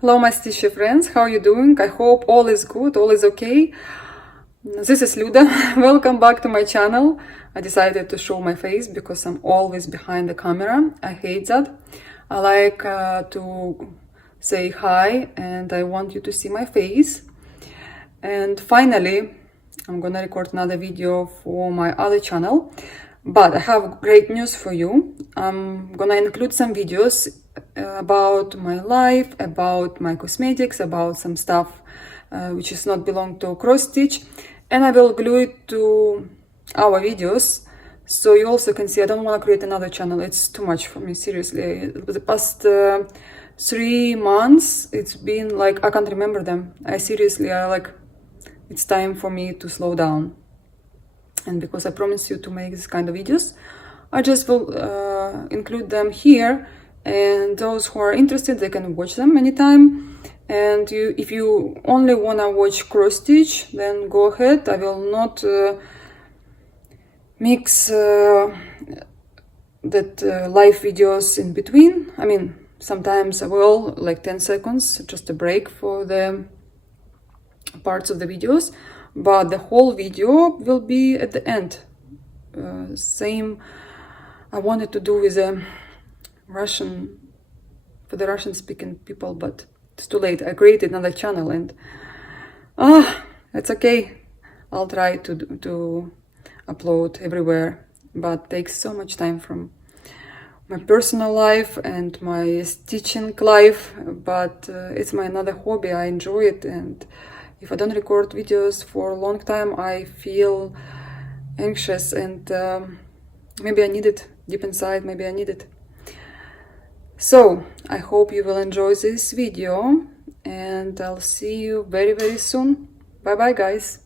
Hello my stitchy friends, how are you doing? I hope all is good, all is okay. This is Luda. Welcome back to my channel. I decided to show my face because I'm always behind the camera. I hate that. I like to say hi and I want you to see my face. And finally, I'm gonna record another video for my other channel. But I have great news for you. I'm gonna include some videos about my life, about my cosmetics, about some stuff which is not belong to cross stitch, and I will glue it to our videos so you also can see. I don't want to create another channel, it's too much for me, seriously. The past 3 months it's been like I can't remember them. I like it's time for me to slow down. And because I promise you to make this kind of videos, I just will include them here, and those who are interested, they can watch them anytime. And if you only wanna watch cross stitch, then go ahead. I will not mix that live videos in between. I mean, sometimes I will, like 10 seconds, just a break for the parts of the videos, but the whole video will be at the end. Same I wanted to do with the Russian, for the Russian speaking people, but it's too late. I created another channel and it's okay. I'll try to upload everywhere, but it takes so much time from my personal life and my stitching life, but it's my another hobby. I enjoy it, and if I don't record videos for a long time, I feel anxious, and maybe I need it deep inside, maybe I need it. So I hope you will enjoy this video, and I'll see you very, very soon. Bye bye, guys.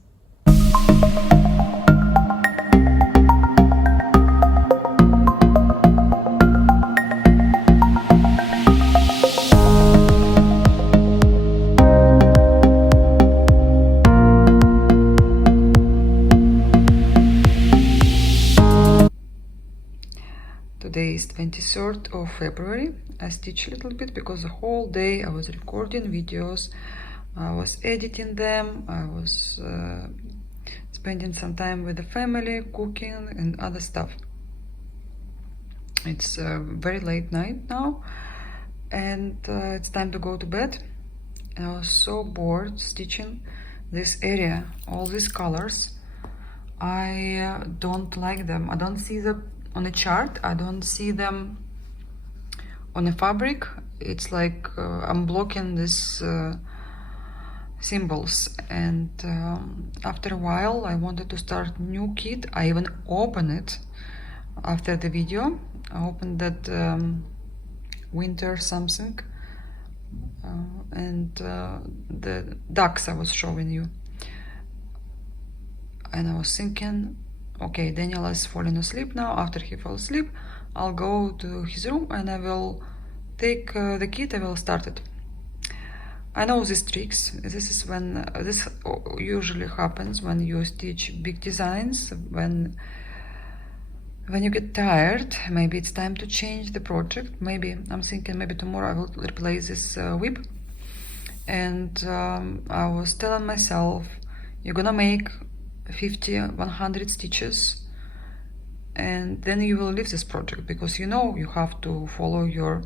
Today is 23rd of February. I stitched a little bit because the whole day I was recording videos, I was editing them, I was spending some time with the family, cooking and other stuff. It's very late night now, and it's time to go to bed. And I was so bored stitching this area, all these colors. I don't like them. I don't see them on a chart, I don't see them on a fabric. It's like I'm blocking these symbols, and after a while I wanted to start new kit. I even opened it after the video. I opened that winter something and the ducks I was showing you, and I was thinking, okay, Daniel is falling asleep now. After he falls asleep, I'll go to his room and I will take the kit, I will start it. I know these tricks. This is when this usually happens when you stitch big designs, when you get tired. Maybe it's time to change the project. Maybe I'm thinking maybe tomorrow I will replace this whip. And I was telling myself, you're gonna make 50-100 stitches and then you will leave this project, because you know you have to follow your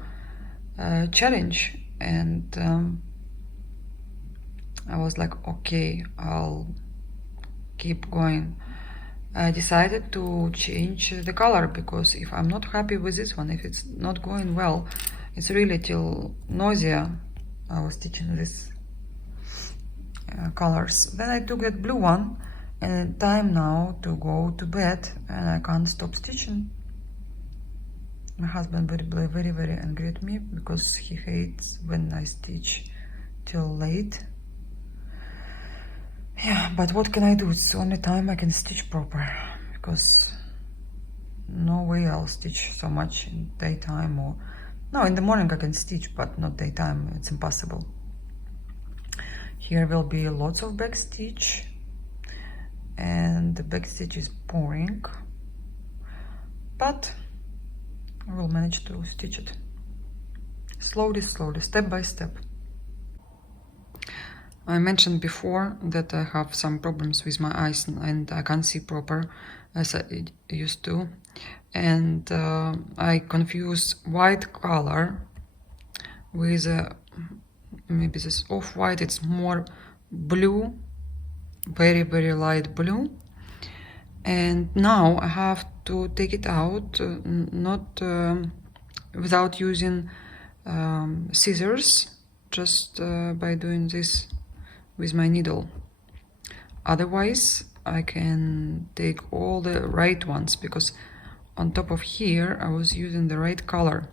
challenge. And I was like, okay, I'll keep going. I decided to change the color, because if I'm not happy with this one, if it's not going well, it's really till nausea. I was stitching this colors. Then I took that blue one, and time now to go to bed, and I can't stop stitching. My husband very angry at me because he hates when I stitch till late. Yeah, but what can I do? It's the only time I can stitch proper, because no way I'll stitch so much in daytime, or no, in the morning I can stitch, but not daytime. It's impossible. Here will be lots of back stitch, and the back stitch is boring, but I will manage to stitch it slowly, step by step. I mentioned before that I have some problems with my eyes and I can't see proper as I used to. And I confuse white color with maybe this off-white. It's more blue, very, very light blue. And now I have to take it out, not without using scissors, just by doing this with my needle. Otherwise I can take all the right ones, because on top of here I was using the right color.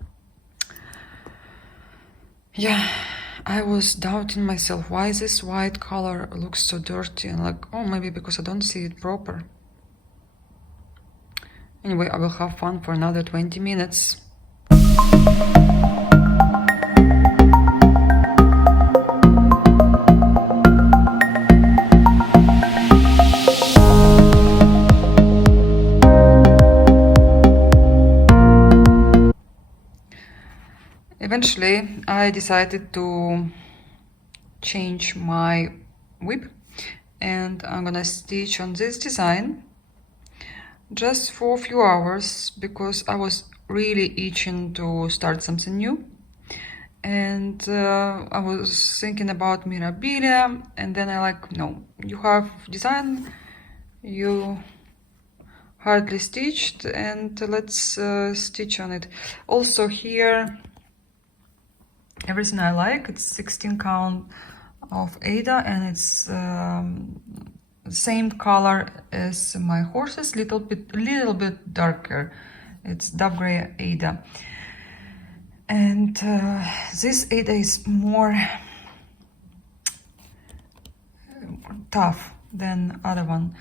Yeah, I was doubting myself, why this white color looks so dirty, and like, oh, maybe because I don't see it proper. Anyway, I will have fun for another 20 minutes. Eventually, I decided to change my whip, and I'm gonna stitch on this design just for a few hours, because I was really itching to start something new. And I was thinking about Mirabilia, and then I like, no, you have design, you hardly stitched, and let's stitch on it. Also here, everything I like, it's 16 count of Ada, and it's same color as my horses, little bit darker. It's dark gray Ada, and this Ada is more tough than other one,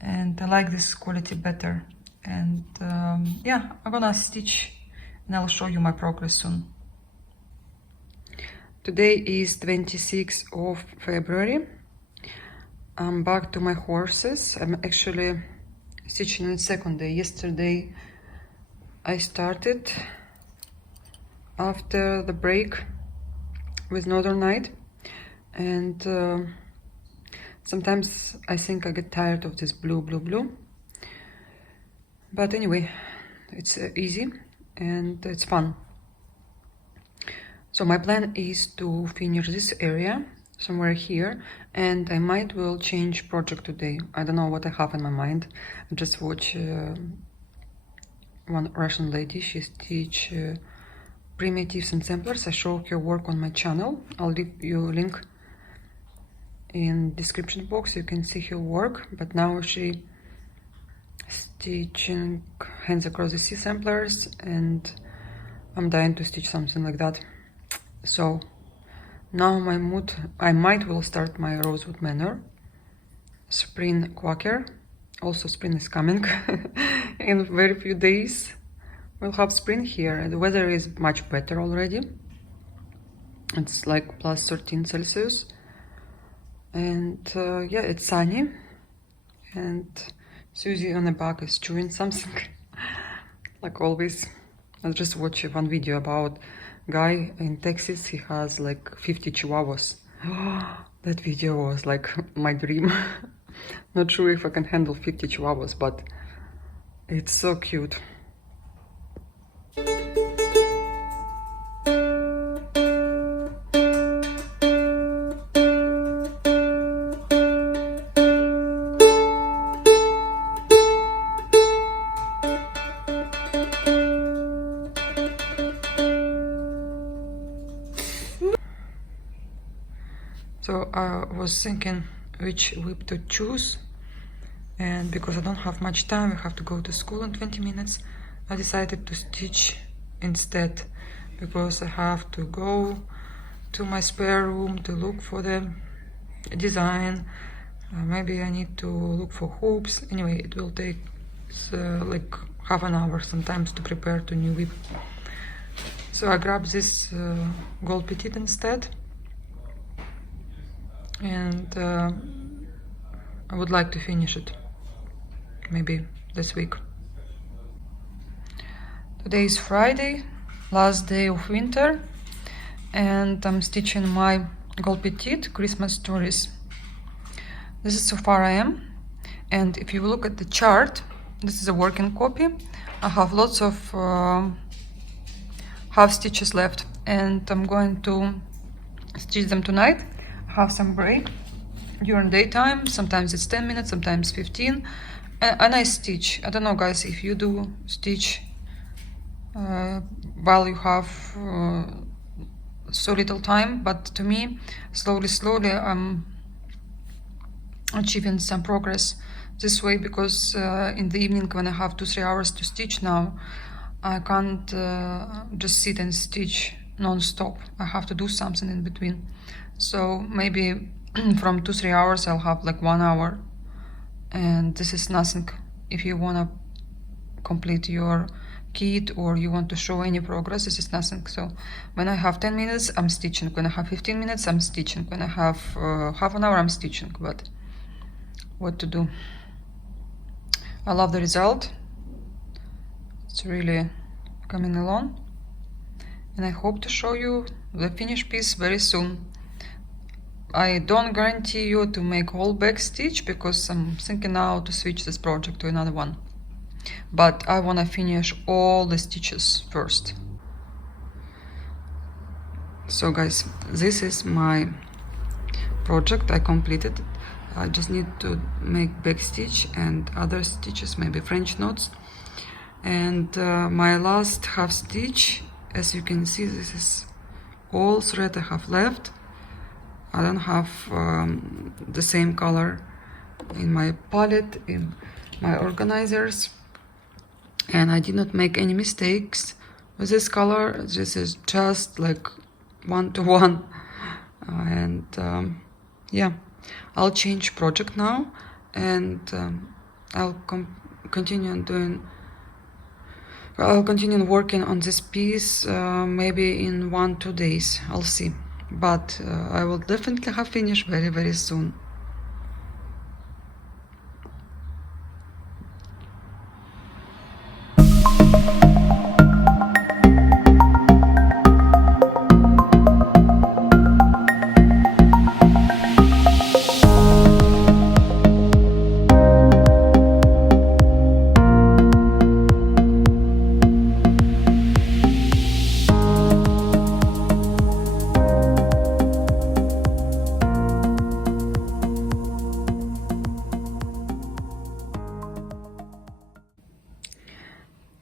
and I like this quality better. And yeah, I'm gonna stitch and I'll show you my progress soon. Today is 26th of February. I'm back to my horses. I'm actually stitching on the second day. Yesterday I started after the break with Northern Night, and sometimes I think I get tired of this blue. But anyway, it's easy and it's fun. So my plan is to finish this area somewhere here, and I might will change project today. I don't know what I have in my mind. I just watch one Russian lady. She stitch primitives and samplers. I show her work on my channel. I'll leave you a link in description box. You can see her work. But now she stitching Hands Across the Sea samplers, and I'm dying to stitch something like that. So now my mood, I might will start my Rosewood Manor spring quacker. Also spring is coming in very few days. We'll have spring here. The weather is much better already. It's like plus 13 Celsius, and yeah, it's sunny, and Susie on the back is chewing something like always. I just watched one video about guy in Texas. He has like 50 chihuahuas. That video was like my dream. Not sure if I can handle 50 chihuahuas, but it's so cute. So I was thinking which whip to choose, and because I don't have much time, I have to go to school in 20 minutes, I decided to stitch instead, because I have to go to my spare room to look for the design. Maybe I need to look for hoops. Anyway, it will take like half an hour sometimes to prepare to new whip. So I grabbed this gold petite instead, and I would like to finish it maybe this week. Today is Friday, last day of winter, and I'm stitching my Gold Petite Christmas Stories. This is so far I am, and if you look at the chart, this is a working copy. I have lots of half stitches left, and I'm going to stitch them tonight. Have some break during daytime. Sometimes it's 10 minutes, sometimes 15, and I stitch. I don't know, guys, if you do stitch while you have so little time, but to me, slowly I'm achieving some progress this way, because in the evening when I have 2-3 hours to stitch now, I can't just sit and stitch non-stop. I have to do something in between. So maybe from 2-3 hours I'll have like 1 hour, and this is nothing if you want to complete your kit or you want to show any progress. This is nothing. So when I have 10 minutes I'm stitching, when I have 15 minutes I'm stitching, when I have half an hour I'm stitching. But what to do? I love the result. It's really coming along, and I hope to show you the finished piece very soon. I don't guarantee you to make all back stitch, because I'm thinking now to switch this project to another one, but I want to finish all the stitches first. So guys, this is my project. I completed it. I just need to make back stitch and other stitches, maybe French knots. And my last half stitch, as you can see, this is all thread I have left. I don't have the same color in my palette, in my organizers, and I did not make any mistakes with this color. This is just like 1-to-1, and yeah, I'll change project now, and I'll continue working on this piece maybe in 1-2 days. I'll see, but I will definitely have finished very soon.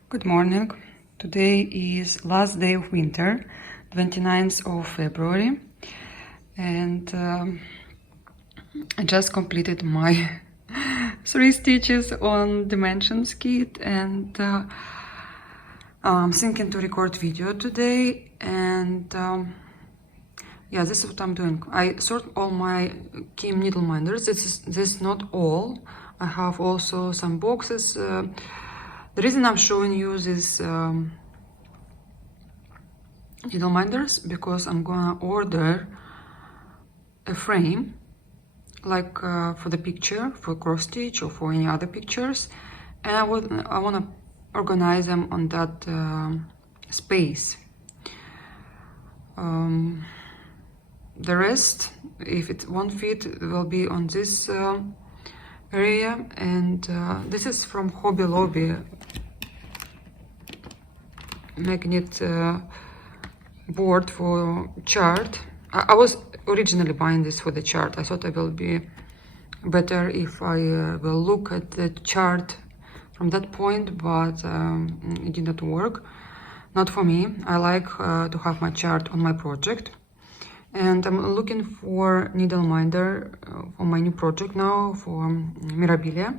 Good morning. Today is last day of winter, 29th of February, and I just completed my 3 stitches on Dimensions kit, and I'm thinking to record video today, and yeah, this is what I'm doing. I sort all my Kim needle minders. This is not all. I have also some boxes. The reason I'm showing you these needle minders, because I'm gonna order a frame, like for the picture, for cross stitch or for any other pictures, and I want to organize them on that space. The rest, if it won't fit, will be on this area, and this is from Hobby Lobby magnet board for chart. I was originally buying this for the chart. I thought it will be better if I will look at the chart from that point, but it did not work. Not for me. I like to have my chart on my project. And I'm looking for needle minder for my new project now, for Mirabilia,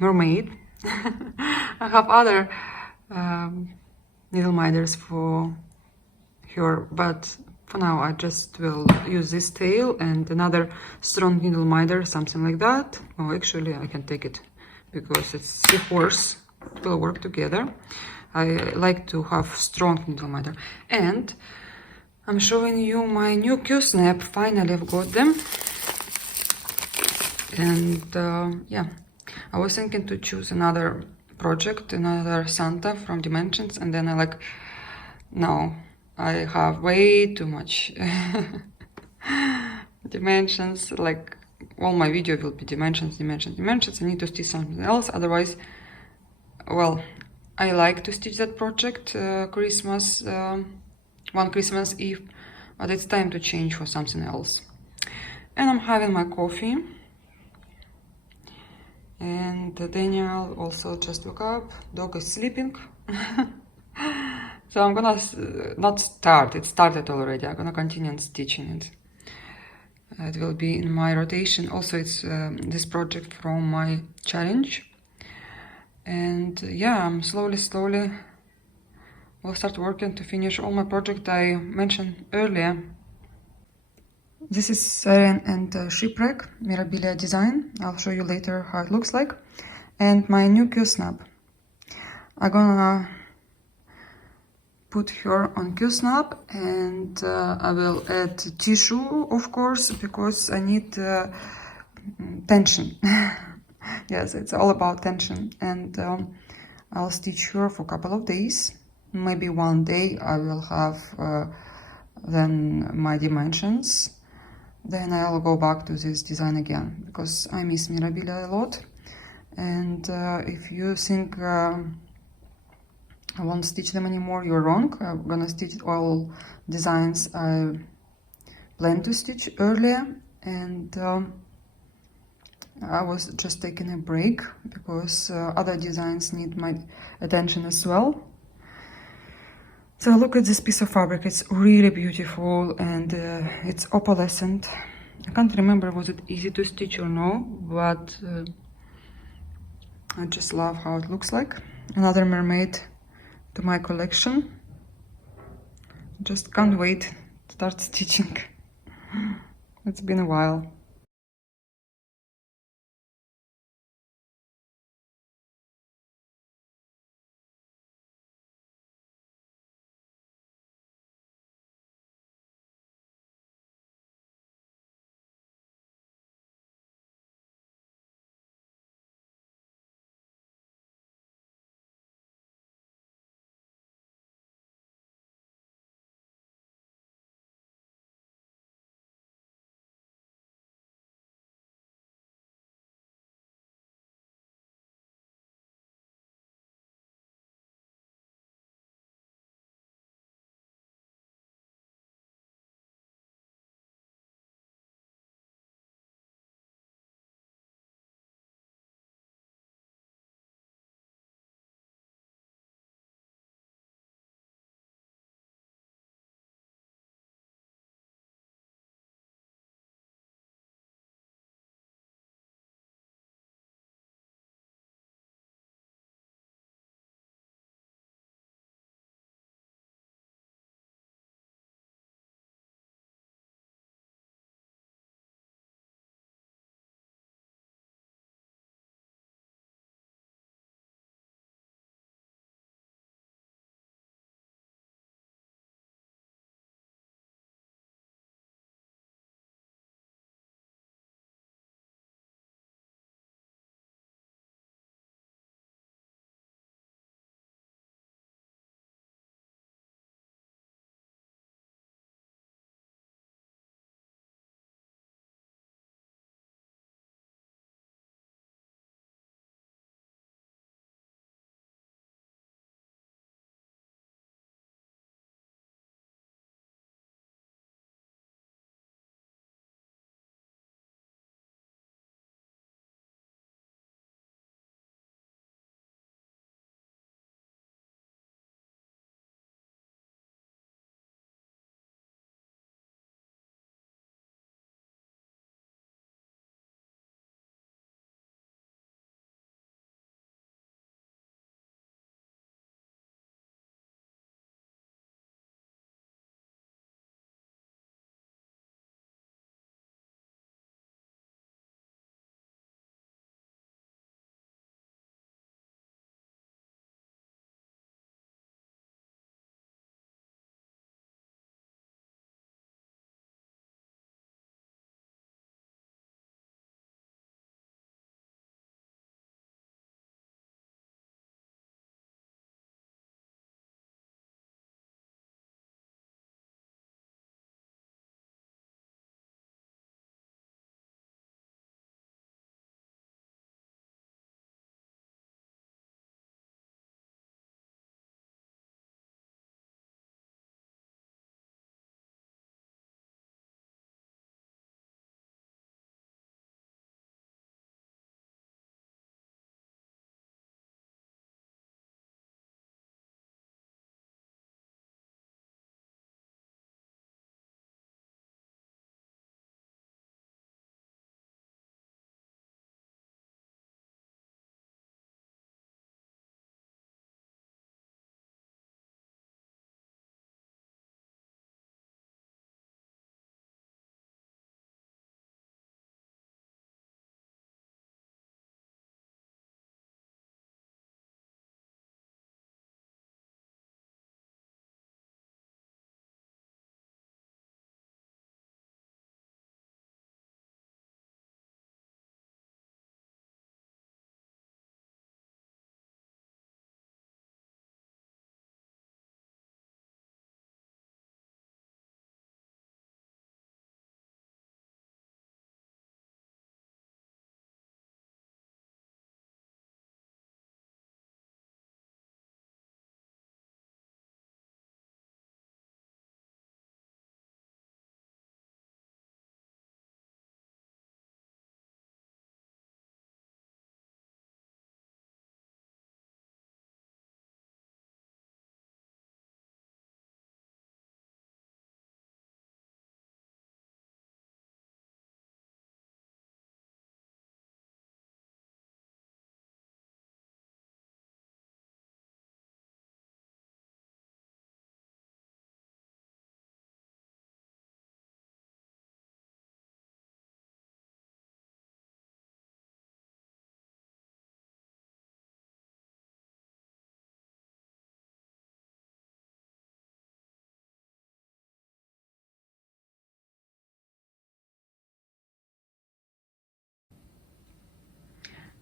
Mermaid. I have other needle minders for her, but for now I just will use this tail and another strong needle minder, something like that. Oh, actually I can take it because it's 3/4. It will work together. I like to have strong needle minder. And I'm showing you my new Q-snap. Finally I've got them. And yeah, I was thinking to choose another project, another Santa from Dimensions, and then I no, I have way too much dimensions, like all my video will be dimensions. I need to stitch something else, otherwise, well, I like to stitch that project Christmas, one Christmas Eve, but it's time to change for something else. And I'm having my coffee. And Daniel also just woke up. Dog is sleeping. So I'm gonna not start. It started already. I'm gonna continue stitching it. It will be in my rotation. Also, it's this project from my challenge. And yeah, I'm slowly will start working to finish all my project I mentioned earlier. This is Siren and Shipwreck Mirabilia design. I'll show you later how it looks like. And my new Q-snap. I'm gonna put her on Q-snap, and I will add tissue, of course, because I need tension. Yes, it's all about tension. And I'll stitch her for a couple of days. Maybe one day I will have then my dimensions. Then I'll go back to this design again, because I miss Mirabilia a lot. And if you think I won't stitch them anymore, you're wrong. I'm gonna stitch all designs I planned to stitch earlier, and I was just taking a break because other designs need my attention as well. So look at this piece of fabric. It's really beautiful, and it's opalescent. I can't remember was it easy to stitch or no, but I just love how it looks like. Another mermaid to my collection. Just can't wait to start stitching. It's been a while.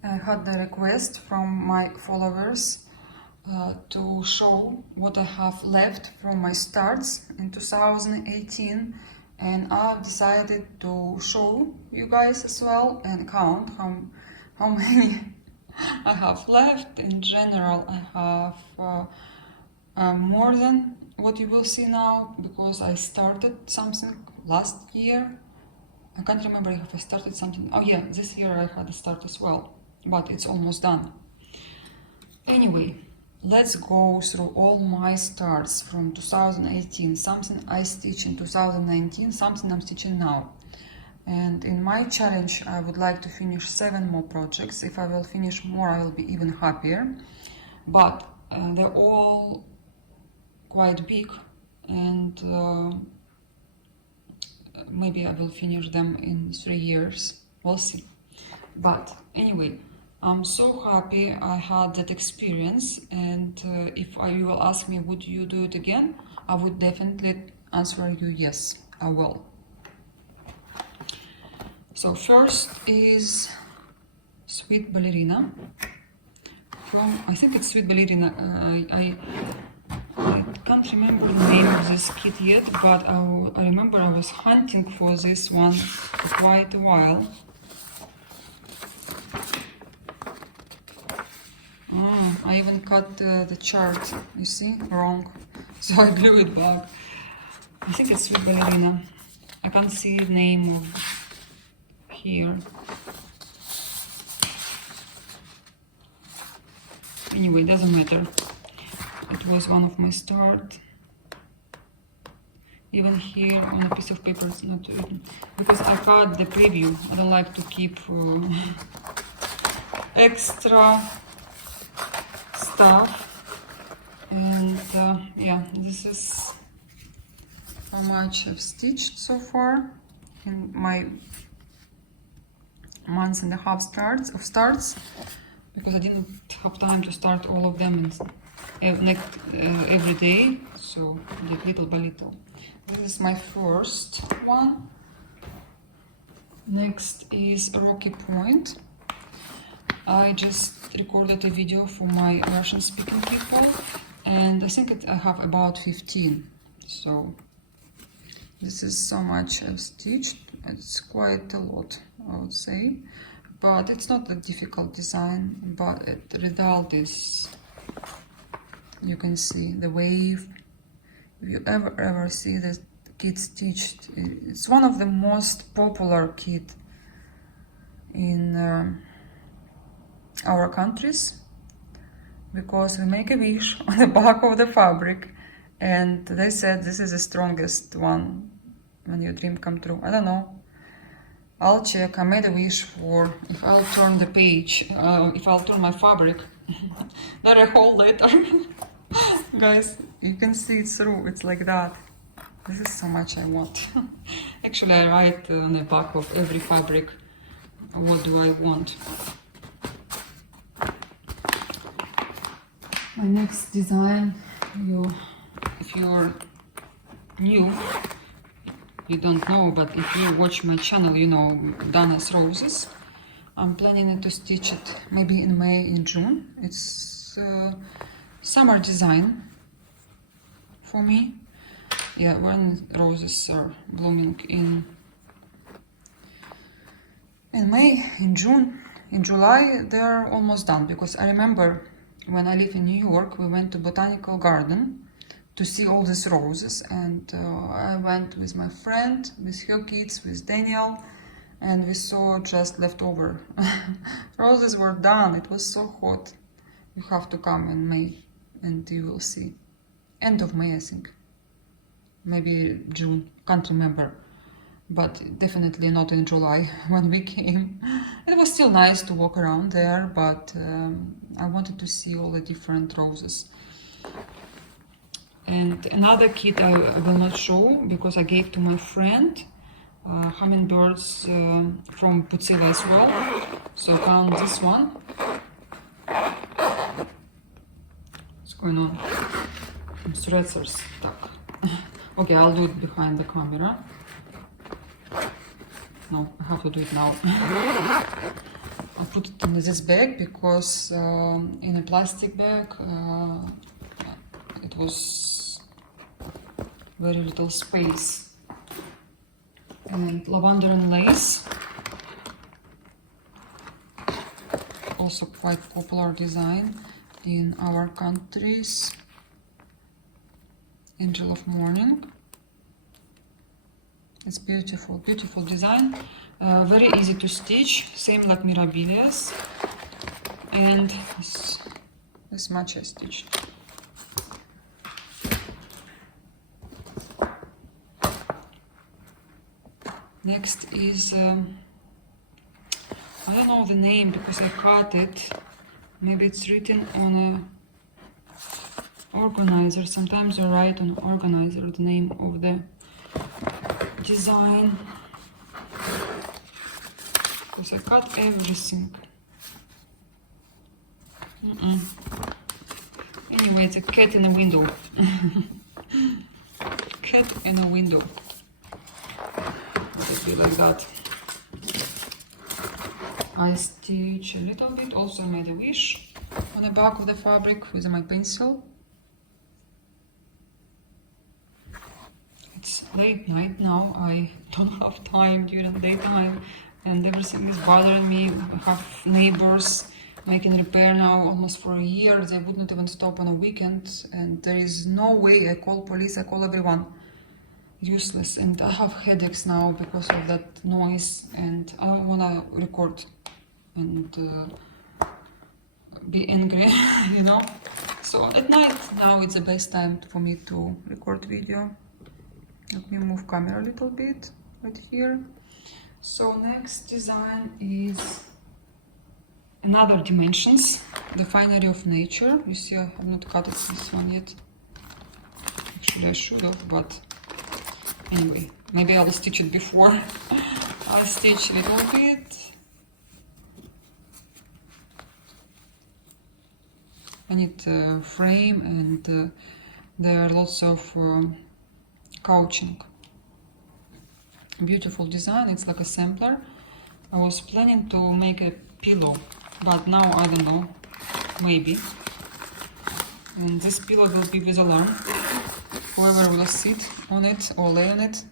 I had the request from my followers to show what I have left from my starts in 2018, and I've decided to show you guys as well and count how many I have left. In general, I have more than what you will see now, because I started something last year. I can't remember if I started something. Oh yeah, this year I had a start as well, but it's almost done. Anyway, let's go through all my starts from 2018, something I stitched in 2019, something I'm stitching now. And in my challenge, I would like to finish 7 more projects. If I will finish more, I will be even happier. But they're all quite big, and maybe I will finish them in 3 years. We'll see. But anyway, I'm so happy I had that experience, and if you will ask me, would you do it again? I would definitely answer you yes, I will. So first is Sweet Ballerina. I think it's Sweet Ballerina. I can't remember the name of this kit yet, but I remember I was hunting for this one for quite a while. I even cut the chart, you see, wrong, so I glue it back. I think it's Sweet Ballerina. I can't see the name of here. Anyway, doesn't matter. It was one of my start. Even here on a piece of paper, it's not written, because I cut the preview. I don't like to keep extra stuff. And yeah, this is how much I've stitched so far in my month and a half starts, because I didn't have time to start all of them every day, so I did little by little. This is my first one. Next is Rocky Point. I just recorded a video for my Russian speaking people, and I think I have about 15. So this is so much I've stitched. It's quite a lot, I would say, but it's not a difficult design. But the result is, you can see the wave. If you ever see this kit stitched, it's one of the most popular kit in our countries, because we make a wish on the back of the fabric, and they said this is the strongest one when your dream come true. I don't know. I'll check. I made a wish for, if I'll turn the page, if I'll turn my fabric, not a whole letter. Guys, you can see it through. It's like that. This is so much I want. Actually, I write on the back of every fabric, what do I want. My next design, if you're new, you don't know, but if you watch my channel, you know Dana's Roses. I'm planning to stitch it maybe in May, in June. It's summer design for me. Yeah, when roses are blooming in May, in June, in July, they're almost done. Because I remember when I live in New York, we went to Botanical Garden to see all these roses, and I went with my friend, with her kids, with Daniel, and we saw just leftover roses were done. It was so hot. You have to come in May and you will see. End of May, I think. Maybe June, can't remember. But definitely not in July when we came. It was still nice to walk around there, but I wanted to see all the different roses. And another kit I will not show, because I gave to my friend, hummingbirds from Putsila as well. So I found this one. What's going on? Threads are stuck. Okay, I'll do it behind the camera. No, I have to do it now. I put it in this bag because in a plastic bag it was very little space. And lavender and lace, also quite popular design in our countries. Angel of Morning. It's beautiful, beautiful design. Very easy to stitch, same like Mirabilia's. And this much I stitched. Next is, I don't know the name because I cut it. Maybe it's written on a organizer. Sometimes I write on organizer the name of the design. Because I cut everything. Anyway, it's a cat in a window. Cat in a window. It be like that. I stitch a little bit. Also made a wish on the back of the fabric with my pencil. It's late night now. I don't have time during the daytime, and everything is bothering me. I have neighbors making repair now almost for a year. They would not even stop on a weekend, and there is no way. I call police, I call everyone. Useless, and I have headaches now because of that noise, and I want to record and be angry, you know. So at night now it's the best time for me to record video. Let me move camera a little bit right here. So next design is another dimensions, the Finery of Nature. You see, I have not cut this one yet. Actually I should have, but anyway, maybe I'll stitch it before I stitch a little bit. I need a frame, and there are lots of couching. Beautiful design, it's like a sampler. I was planning to make a pillow, but now I don't know, maybe. And this pillow will be with alarm. Whoever will sit on it or lay on it,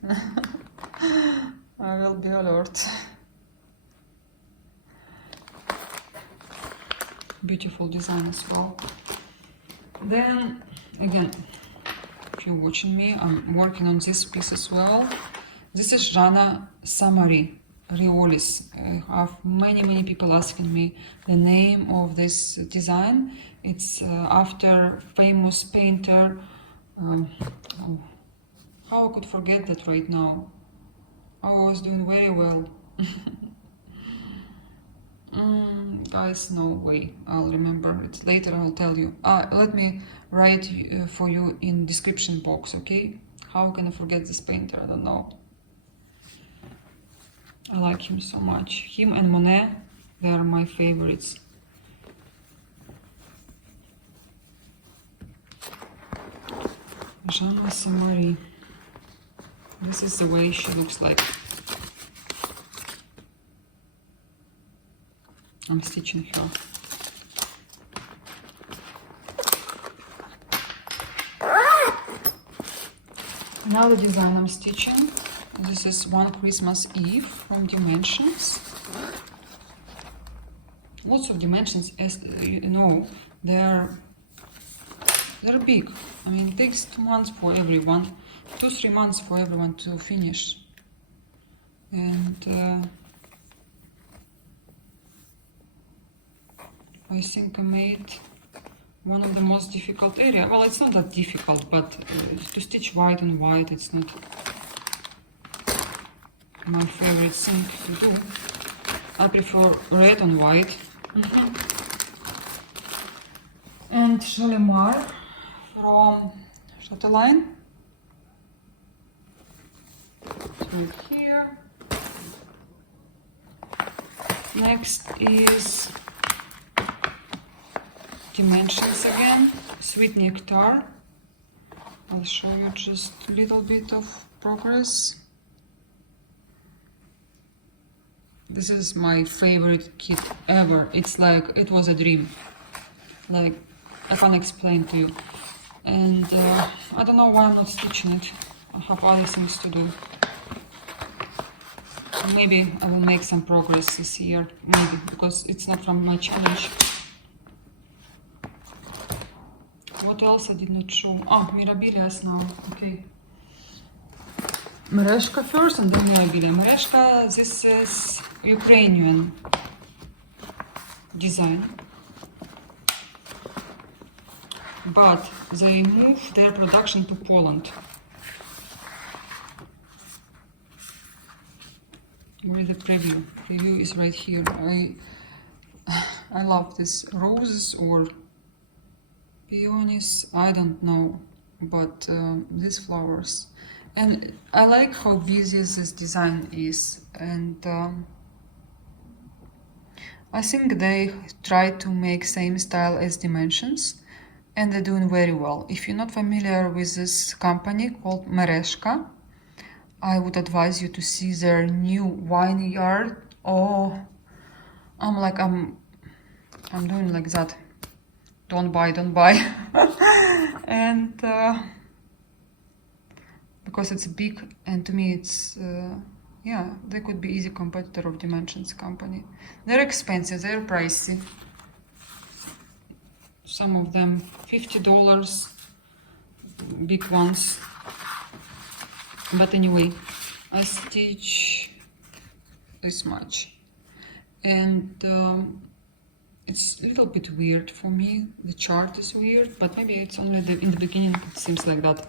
I will be alert. Beautiful design as well. Then, again, if you're watching me, I'm working on this piece as well. This is Jeanne Samari, Riolis. I have many people asking me the name of this design. It's after famous painter. How I could forget that right now? I was doing very well. Guys, no way. I'll remember it later. I'll tell you. Let me write for you in description box, okay? How can I forget this painter? I don't know. I like him so much. Him and Monet, they are my favorites. Jeanne Samari. This is the way she looks like. I'm stitching her. Now the design I'm stitching. This is One Christmas Eve from Dimensions. Lots of dimensions, as you know, they're big. I mean, it takes 2 months for everyone, 2-3 months for everyone to finish. And I think I made one of the most difficult area. Well, it's not that difficult, but to stitch white on white, it's not my favorite thing to do. I prefer red on white. And Renoir from Chatelaine. Right here. Next is Dimensions again, Sweet Nectar. I'll show you just a little bit of progress. This is my favorite kit ever. It's like, it was a dream. Like, I can't explain to you. And I don't know why I'm not stitching it. I have other things to do. Maybe I will make some progress this year, maybe, because it's not from my challenge. What else I did not show? Oh, Mirabilias now, okay. Mereshka first and then Mirabilia. Mereshka, this is Ukrainian design. But they moved their production to Poland. Where is the preview? Preview is right here. I love this roses or peonies, I don't know, but these flowers. And I like how busy this design is, and I think they try to make same style as Dimensions, and they're doing very well. If you're not familiar with this company called Mereshka, I would advise you to see their new wine yard. Oh, I'm doing like that. Don't buy. And because it's big, and to me it's yeah, they could be easy competitor of Dimensions company. They're expensive, they're pricey. Some of them $50, big ones. But anyway, I stitch this much, and it's a little bit weird for me. The chart is weird, but maybe it's only in the beginning it seems like that.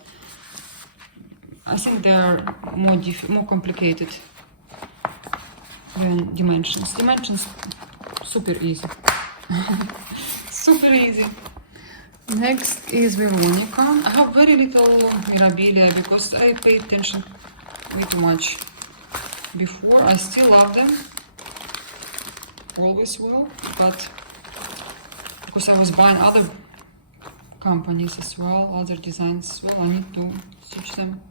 I think they are more complicated than Dimensions. Dimensions, super easy. Super easy. Next is Veronica. I have very little Mirabilia because I paid attention way too much before. I still love them, always will, but because I was buying other companies as well, other designs as well, I need to stitch them.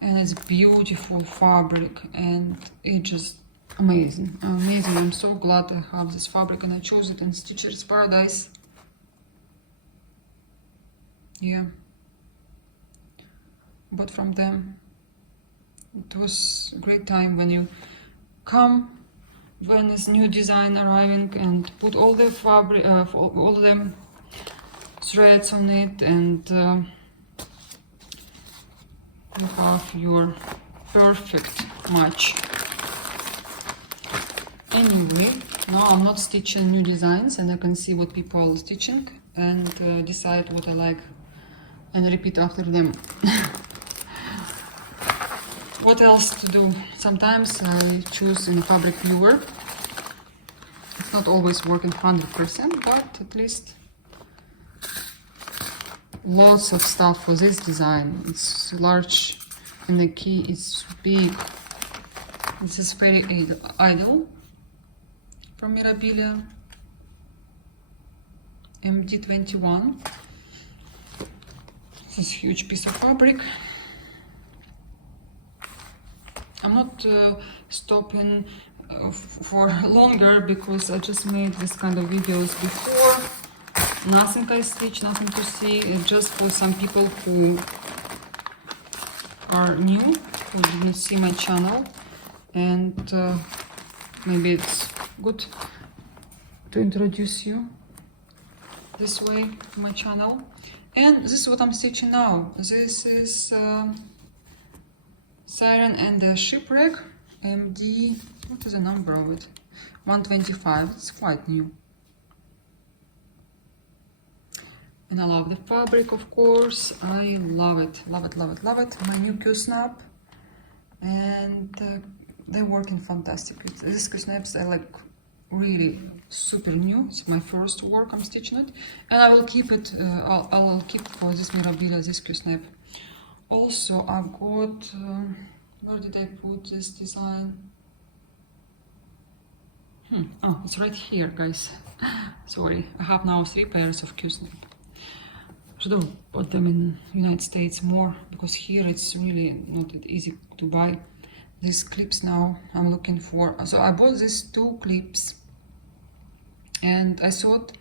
And it's beautiful fabric, and it's just amazing, amazing. I'm so glad I have this fabric, and I chose it in Stitcher's Paradise. Yeah, but from them, it was a great time when you come, when this new design arriving, and put all the fabric, all the threads on it, and you have your perfect match. Anyway, now I'm not stitching new designs, and I can see what people are stitching and decide what I like and repeat after them. What else to do? Sometimes I choose in a fabric viewer. It's not always working 100%, but at least lots of stuff for this design. It's large and the key is big. This is Fairy Idol from Mirabilia, MD21. This huge piece of fabric. I'm not stopping for longer because I just made this kind of videos before. Nothing I stitch, nothing to see. It's just for some people who are new, who didn't see my channel, and maybe it's good to introduce you this way to my channel. And this is what I'm stitching now. This is Siren and the Shipwreck, MD, what is the number of it? 125, it's quite new. And I love the fabric, of course. I love it, love it, love it, love it. My new Q-snap, and they're working fantastic. These Q-snaps are like really super new. It's my first work, I'm stitching it, and I will keep it. I'll keep for this Mirabilia, this Q-snap. Also, I got, where did I put this design? Oh, it's right here, guys. Sorry, I have now 3 pairs of Q-snap. Should have bought them in United States more, because here it's really not that easy to buy. these clips now I'm looking for. So I bought these 2 clips, and I thought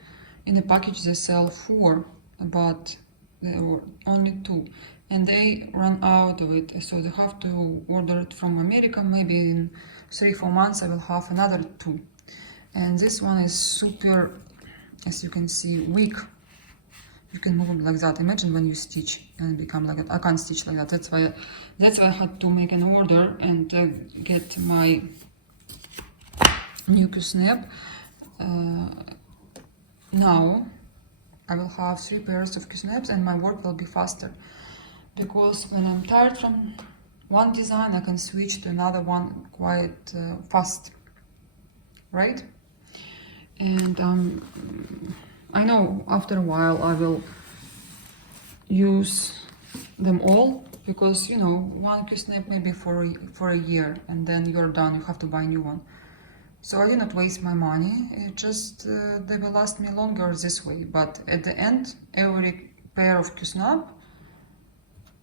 in the package they sell 4, but there were only 2, and they run out of it, so they have to order it from America. Maybe in 3-4 months I will have another 2. And this one is super, as you can see, weak. You can move it like that. Imagine when you stitch and become like that. I can't stitch like that. That's why I had to make an order and get my new Q-snap. Now I will have 3 pairs of Q-snaps and my work will be faster, because when I'm tired from one design I can switch to another one quite fast, right? And I know after a while I will use them all, because you know, one Q-snap maybe for a year, and then you're done, you have to buy a new one. So I did not waste my money, it just they will last me longer this way. But at the end, every pair of Q-snap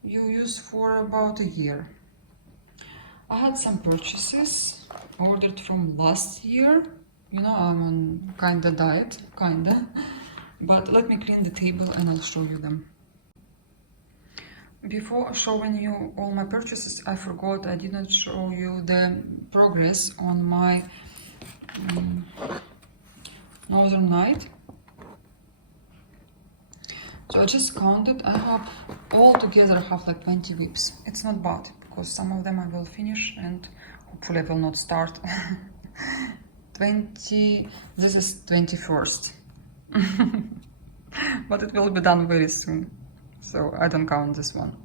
you use for about a year. I had some purchases ordered from last year. You know, I'm on kinda diet, but let me clean the table and I'll show you them. Before showing you all my purchases, I forgot I didn't show you the progress on my Northern Night. So I just counted, I have all together like 20 whips. It's not bad, because some of them I will finish and hopefully I will not start. 20, this is 21st. But it will be done very soon, so I don't count this one.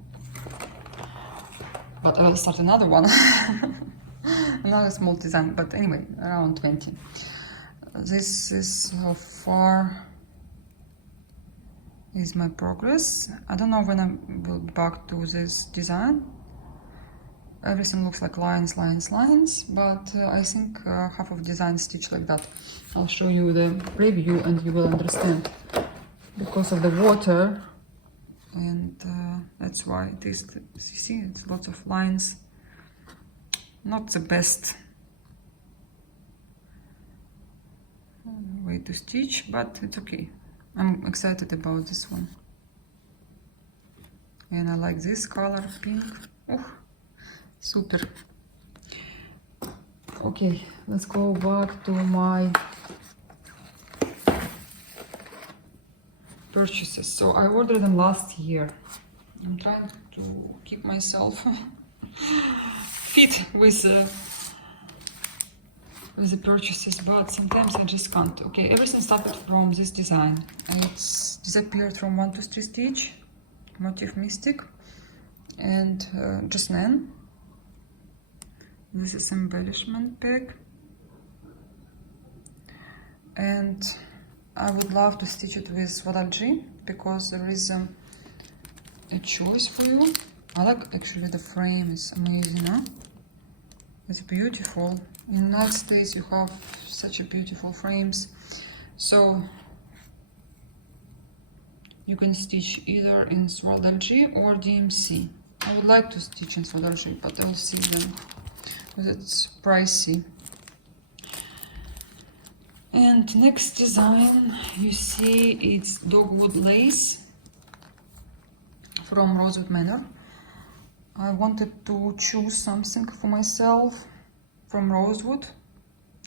But I will start another one. Another small design, but anyway, around 20. This is so far is my progress. I don't know when I will be back to this design. Everything looks like lines, but I think half of design stitched like that. I'll show you the preview and you will understand, because of the water, and that's why it is. You see, it's lots of lines. Not the best way to stitch, but it's okay. I'm excited about this one, and I like this color, pink. Oh, super. Okay, let's go back to my purchases. So I ordered them last year. I'm trying to keep myself fit with the purchases, but sometimes I just can't. Okay, everything started from this design. It's disappeared from 1 2 3 Stitch, Motif Mystic, and Jeanne. This is embellishment pack, and I would love to stitch it with Riolis, because there is a choice for you. I like actually the frame, is amazing, huh? It's beautiful. In the United States you have such a beautiful frames, so you can stitch either in Riolis or DMC. I would like to stitch in Riolis, but I'll see them, because it's pricey. And next design you see, it's Dogwood Lace from Rosewood Manor. I wanted to choose something for myself from Rosewood,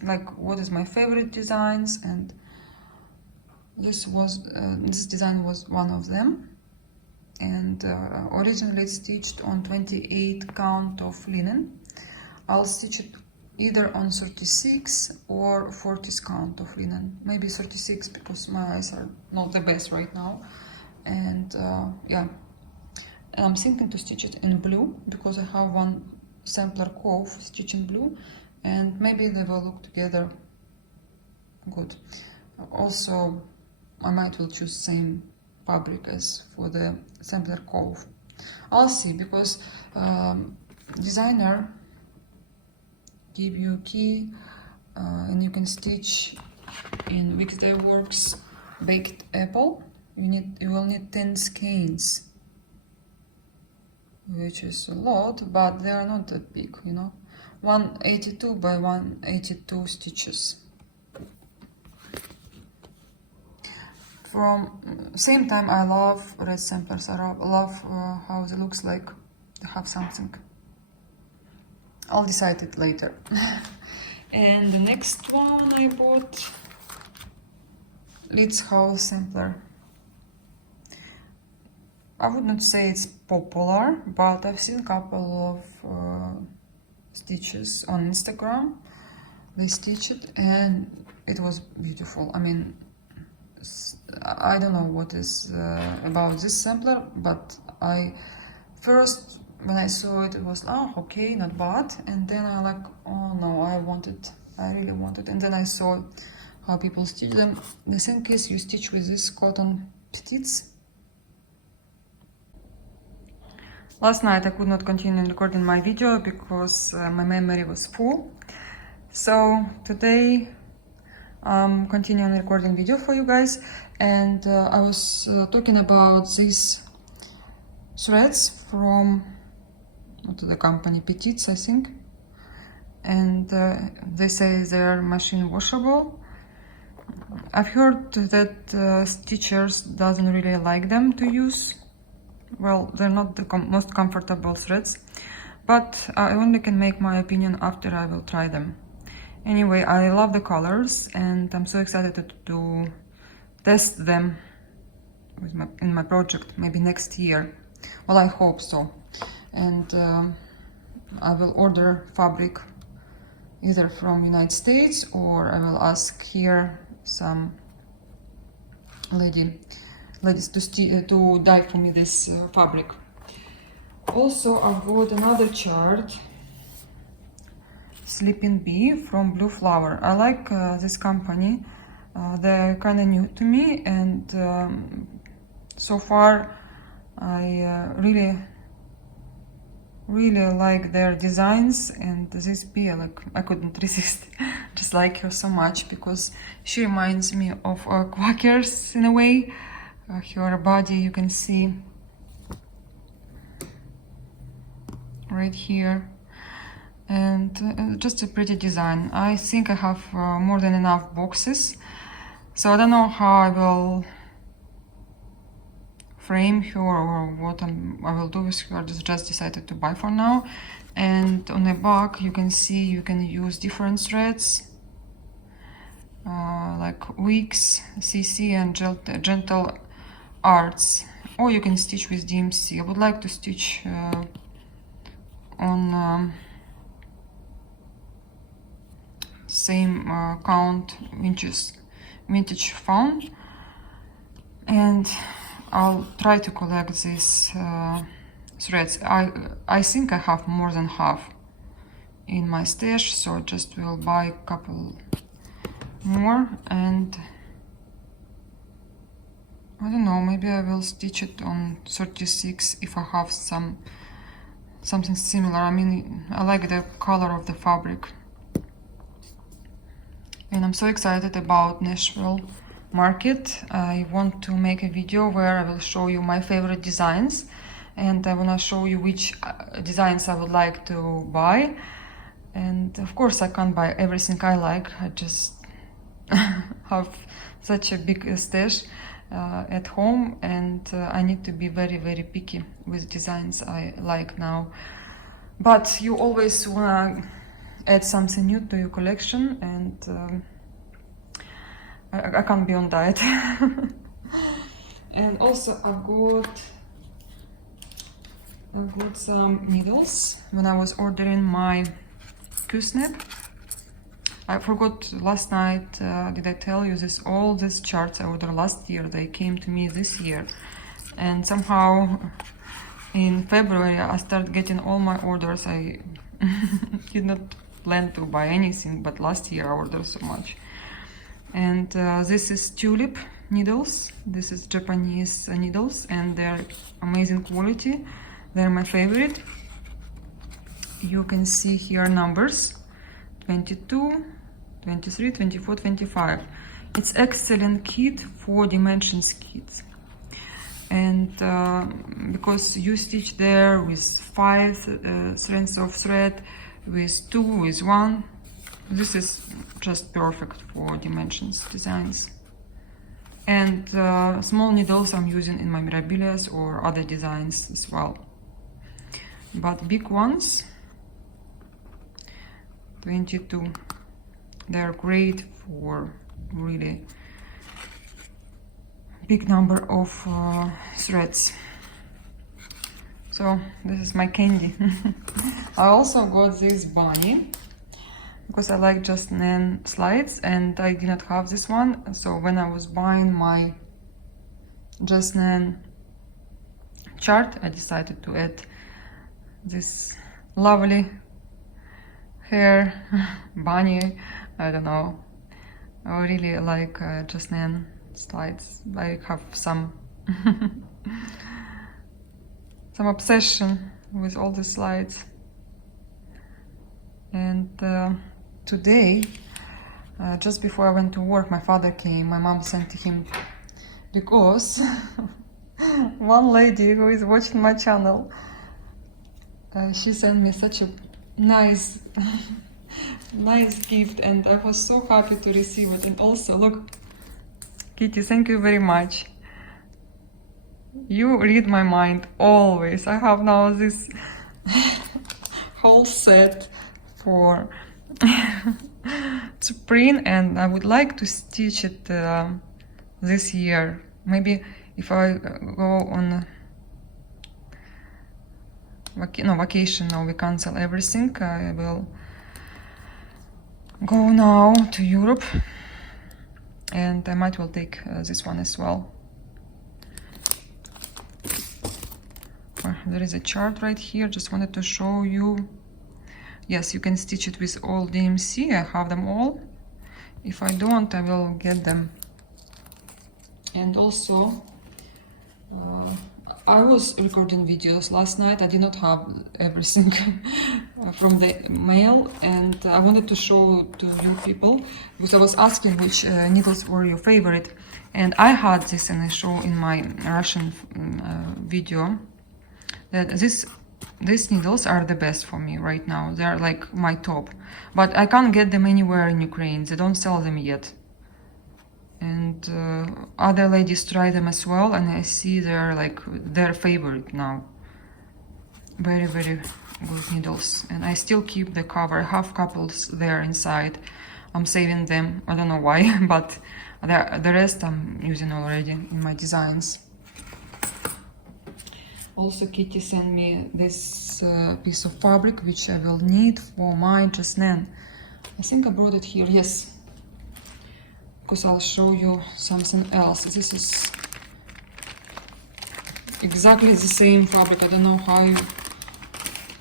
like what is my favorite designs, and this design was one of them. And originally it's stitched on 28 count of linen. I'll stitch it either on 36 or 40 count of linen, maybe 36, because my eyes are not the best right now. And yeah, and I'm thinking to stitch it in blue, because I have one sampler cove stitched in blue, and maybe they will look together good. Also, I might will choose same fabric as for the sampler cove. I'll see, because designer give you a key and you can stitch in Weekday Works Baked Apple. You will need 10 skeins, which is a lot, but they are not that big, you know. 182 by 182 stitches. From same time, I love red samplers. I love how it looks like. They have something. I'll decide it later. And the next one I bought, Leeds House sampler. I would not say it's popular, but I've seen a couple of stitches on Instagram. They stitched it and it was beautiful. I mean, I don't know what is about this sampler, but first when I saw it, it was, oh, okay, not bad. And then I like, oh no, I want it. I really want it. And then I saw how people stitch them. The same case you stitch with this cotton petits. Last night I could not continue recording my video because my memory was full. So today I'm continuing recording video for you guys, and I was talking about these threads from the company Petits, I think, and they say they're machine washable. I've heard that stitchers doesn't really like them to use. Well, they're not the most comfortable threads, but I only can make my opinion after I will try them. Anyway, I love the colors and I'm so excited to test them with in my project, maybe next year. Well, I hope so. And I will order fabric either from United States, or I will ask here some ladies to dye for me this fabric. Also, I've got another chart, Sleeping Bee from Blue Flower. I like this company. They're kind of new to me, and so far I really like their designs. And this bee, like, I couldn't resist. Just like her so much because she reminds me of quackers in a way. Her body, you can see right here, and just a pretty design. I think I have more than enough boxes, so I don't know how I will frame her or what I will do with her. Just decided to buy for now. And on the back you can see you can use different threads like Wicks, CC and Gentle Arts, or you can stitch with DMC. I would like to stitch on same count vintage found, and I'll try to collect these threads. I think I have more than half in my stash, so just will buy a couple more, and I don't know, maybe I will stitch it on 36 if I have something similar. I mean, I like the color of the fabric. And I'm so excited about Nashville market. I want to make a video where I will show you my favorite designs, and I want to show you which designs I would like to buy. And of course I can't buy everything I like. I just have such a big stash at home, and I need to be very, very picky with designs I like now. But you always want to add something new to your collection, and I can't be on diet. And also I've got some needles. When I was ordering my Q-snap, I forgot last night, did I tell you this? All these charts I ordered last year, they came to me this year. And somehow in February I started getting all my orders. I did not plan to buy anything, but last year I ordered so much. And this is tulip needles. This is Japanese needles, and they're amazing quality. They're my favorite. You can see here numbers 22, 23, 24, 25. It's excellent kit for dimensions kits. And because you stitch there with 5 strands of thread, with 2, with 1. This is just perfect for dimensions designs. And small needles I'm using in my Mirabilias or other designs as well. But big ones, 22, they're great for really big number of threads. So this is my candy. I also got this bunny because I like Jeanne slides and I did not have this one. So when I was buying my Jeanne chart, I decided to add this lovely hair bunny. I don't know. I really like Jeanne slides. I have some some obsession with all the slides. And today, just before I went to work, my father came. My mom sent him because one lady who is watching my channel, she sent me such a nice nice gift, and I was so happy to receive it. And also, look, Kitty, thank you very much. You read my mind always. I have now this whole set for spring, and I would like to stitch it this year. Maybe if I go on vacation, or we cancel everything, I will go now to Europe, and I might well take this one as well. There is a chart right here, just wanted to show you. Yes, you can stitch it with all DMC, I have them all. If I don't, I will get them. And also, I was recording videos last night. I did not have everything from the mail, and I wanted to show to you people, because I was asking which needles were your favorite. And I had this in a show in my Russian video, that these needles are the best for me right now. They are like my top, but I can't get them anywhere in Ukraine. They don't sell them yet. And other ladies try them as well, and I see they're like their favorite now. Very, very good needles. And I still keep the cover. I have couples there inside. I'm saving them. I don't know why, but the rest I'm using already in my designs. Also, Kitty sent me this piece of fabric, which I will need for my Jeanne. I think I brought it here, yes. Because I'll show you something else. This is exactly the same fabric. I don't know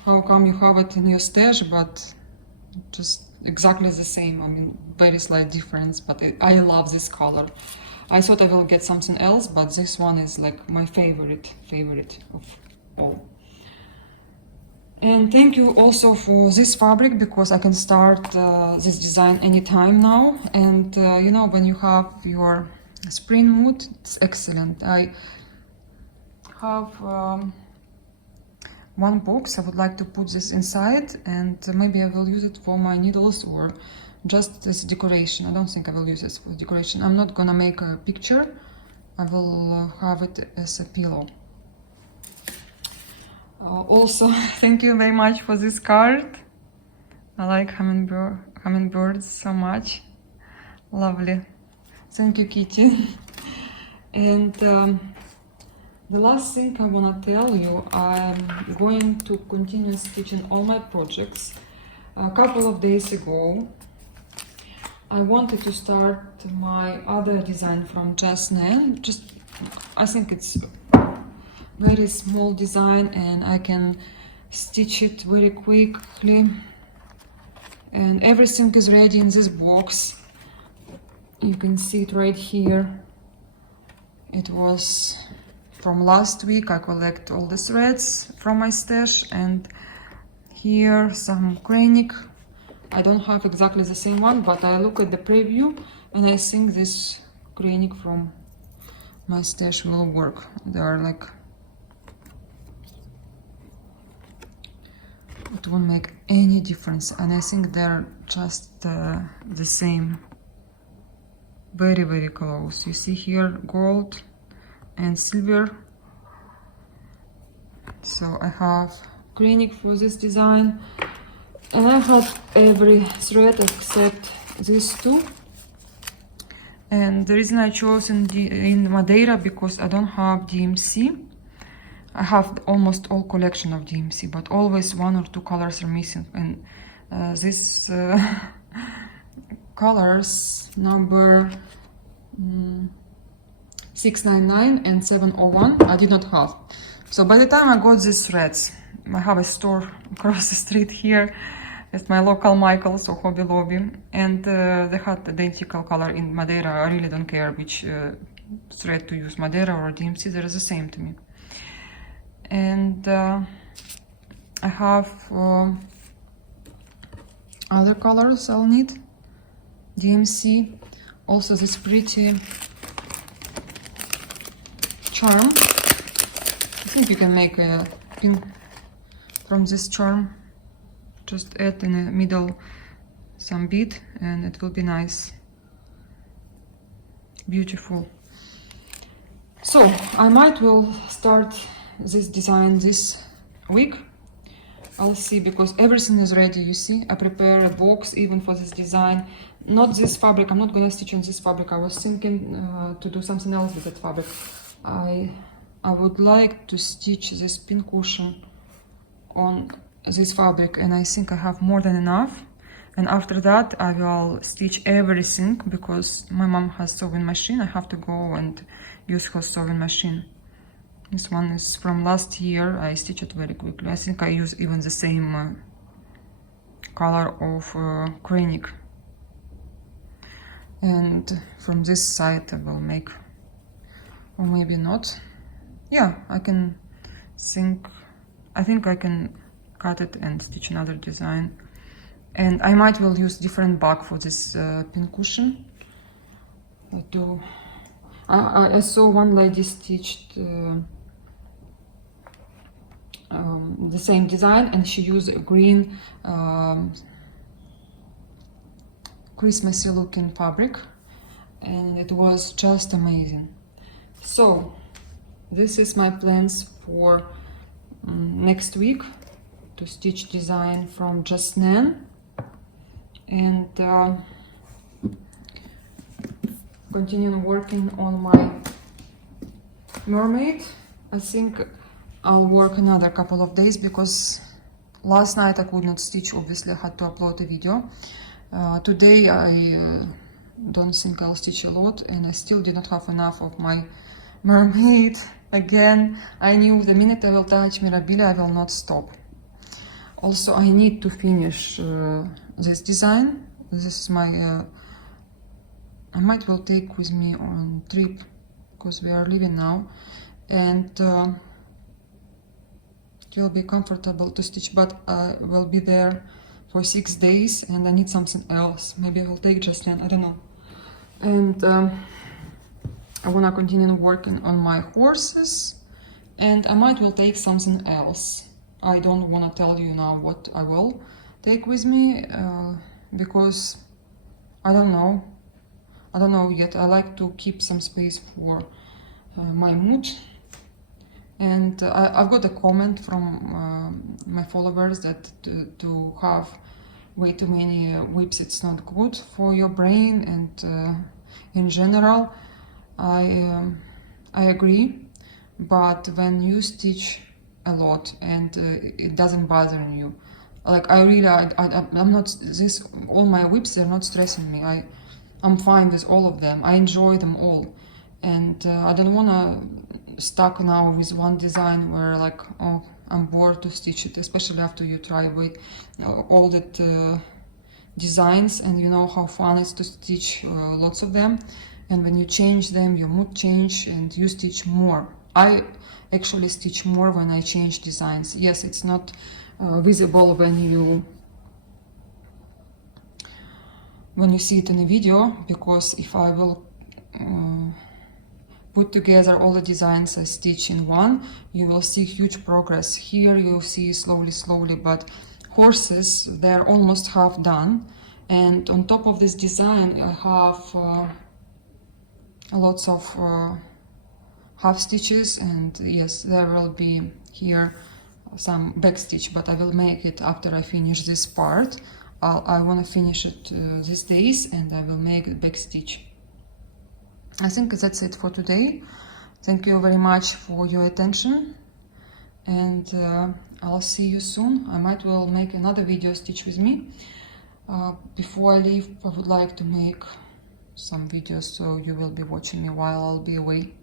how come you have it in your stash, but just exactly the same. I mean, very slight difference, but I love this color. I thought I will get something else, but this one is like my favorite of all. And thank you also for this fabric, because I can start this design anytime now. And you know, when you have your spring mood, it's excellent. I have one box. I would like to put this inside, and maybe I will use it for my needles or just as decoration. I don't think I will use this for decoration. I'm not gonna make a picture. I will have it as a pillow. Also, thank you very much for this card. I like hummingbirds so much. Lovely. Thank you, Kitty. And the last thing I want to tell you, I'm going to continue stitching all my projects. A couple of days ago, I wanted to start my other design from Jeanne. I think it's very small design, and I can stitch it very quickly. And everything is ready in this box. You can see it right here. It was from last week. I collect all the threads from my stash, and here some cranic. I don't have exactly the same one, but I look at the preview and I think this cranic from my stash will work. They are like, it won't make any difference, and I think they're just the same. Very, very close. You see here gold and silver. So I have Kreinik for this design, and I have every thread except these two. And the reason I chose in Madeira because I don't have DMC. I have almost all collection of DMC, but always one or two colors are missing. And this colors number 699 and 701 I did not have. So by the time I got these threads, I have a store across the street here. It's my local Michael's or Hobby Lobby, and they had identical color in Madeira. I really don't care which thread to use, Madeira or DMC, they're the same to me. And I have other colors I'll need. DMC, also this pretty charm. I think you can make a pin from this charm. Just add in the middle some bead and it will be nice. Beautiful. So I might will start this design this week. I'll see, because everything is ready, you see. I prepare a box even for this design. Not this fabric, I'm not gonna stitch on this fabric. I was thinking to do something else with that fabric. I would like to stitch this pin cushion on this fabric, and I think I have more than enough. And after that I will stitch everything, because my mom has sewing machine. I have to go and use her sewing machine. This one is from last year. I stitch it very quickly. I think I use even the same color of Kreinik. And from this side I will make, or maybe not. Yeah, I think I can cut it and stitch another design. And I might will use different bag for this pin cushion. I saw one lady stitched the same design, and she used a green Christmassy looking fabric, and it was just amazing. So this is my plans for next week, to stitch design from Jeanne and continue working on my mermaid. I think I'll work another couple of days, because last night I could not stitch, obviously I had to upload a video. Today I don't think I'll stitch a lot, and I still did not have enough of my mermaid. Again, I knew the minute I will touch Mirabilia I will not stop. Also I need to finish this design. This is my I might will take with me on trip, because we are leaving now, and it will be comfortable to stitch, but I will be there for 6 days and I need something else. Maybe I will take Jeanne, I don't know. And I want to continue working on my horses, and I might will take something else. I don't want to tell you now what I will take with me, because I don't know yet. I like to keep some space for my mood. And I've got a comment from my followers that to have way too many whips, it's not good for your brain, and in general I agree. But when you stitch a lot and it doesn't bother you, like I'm not, this, all my whips, they're not stressing me. I'm fine with all of them. I enjoy them all, and I don't want to stuck now with one design where like, oh, I'm bored to stitch it, especially after you try with all that designs, and you know how fun it is to stitch lots of them, and when you change them your mood change and you stitch more. I actually stitch more when I change designs. Yes, it's not visible when you see it in a video, because if I will put together all the designs I stitch in one, you will see huge progress. Here you see slowly, but courses, they're almost half done, and on top of this design I have lots of half stitches, and yes, there will be here some back stitch, but I will make it after I finish this part. I want to finish it these days, and I will make the back stitch. I think that's it for today. Thank you very much for your attention, and I'll see you soon. I might well make another video, stitch with me. Before I leave, I would like to make some videos, so you will be watching me while I'll be away.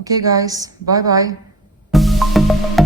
Okay guys, bye bye.